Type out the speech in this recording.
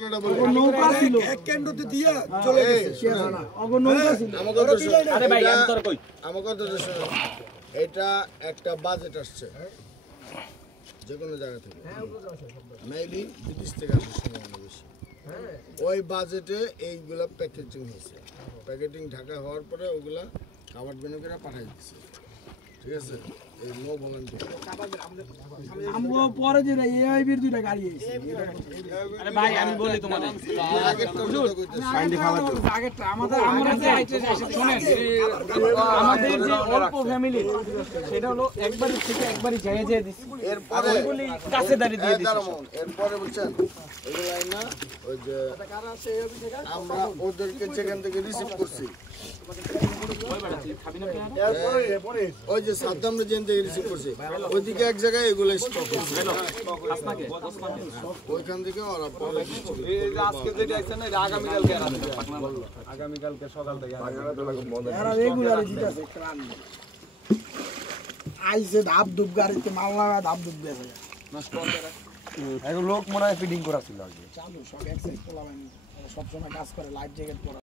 ঘটনাটা বলি নৌকা ছিল এক কেন্দ্রতে দিয়া চলে গেছে ওগো নৌকা ছিল আরে ভাই আমি তোর কই আমার কথা শুনো এটা একটা বাজেট আসছে যে কোনো জায়গা থেকে মেইলি বিদেশ থেকে আসার সম্ভাবনা বেশি ওই বাজেটে এইগুলা প্যাকেজিং হয়েছে প্যাকেজিং ঢাকা হওয়ার পরে ওগুলা খাবার বিনোকেরা পাঠাই দিচ্ছে ঠিক আছে এই নো ভলান্টিয়ার আমগো পরে যে এআইবির দুইটা গাড়ি আইছে আরে ভাই আমি বলি তোমাদের কাইন্ডলি খাবার দাও আগেরটা আমরা যে আইছে শুনেন আমাদের যে অল্প ফ্যামিলি সেটা হলো একবারই থেকে একবারই যায় দিছি এরপরে ওইগুলি কাছে দাঁড়িয়ে দিয়ে দিছি এরপরে বুঝছেন এগুলো না ওই যে আমরা ওদেরকে যেখান থেকে রিসিভ করছি ওই যে সাদ্দাম রেজিন থেকে রিসিভ করছে ওইদিকে এক জায়গায় এগুলো স্টক ওইখান থেকে ওরা পরে আজকে যেটা আছে না আগামীকালকে আগামীকালকে সকাল থেকে এরা রেগুলারই দিতেছে ক্রান আইছে ধাপ ধুপ গাড়িতে মাল লাগা ধাপ ধুপ গেছে নষ্ট করে এখন লোক মনে হয় ফিডিং করা ছিল আগে চালু সব এক্সাইজ পোলা সব সময় কাজ করে লাইফ জ্যাকেট পরা